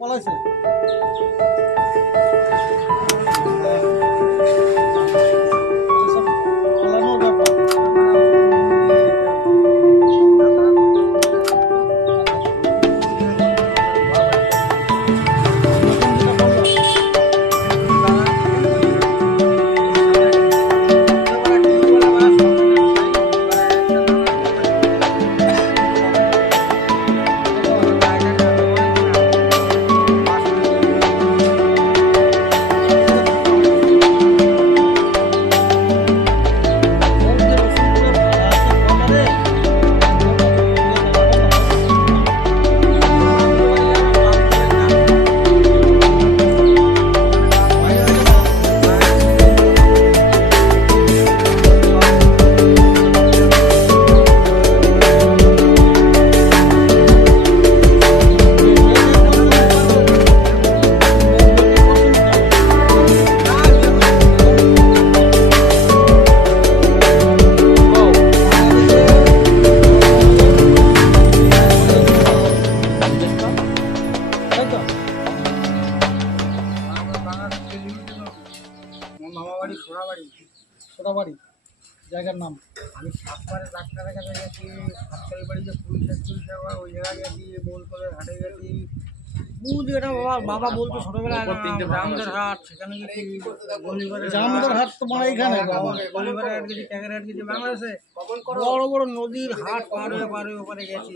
পলাইছে পালানোর ব্যাপার। নতুন যেটা বললাম ওর যে রসুনগুলো আছে কটারে মামাবাড়ি সোনাবাড়ি। সোনাবাড়ি জায়গার নাম। আমি সাতবারে ডাক্তারের কাছে গেছি, সাতকারি বাড়ি যে পুলিশের ওই জায়গায় গেছি, বোলপুরের হাটে গেছি। যেটা বাবা বলতো ছোটবেলায় জামদার হাট, সেখানে গেছি। জামদার হাট তোমার এইখানে গলিবারের হাট গেছি, ট্যাগের হাট গেছি। বাংলাদেশে বড় বড় নদীর হাট পার হয়ে ওপারে গেছি।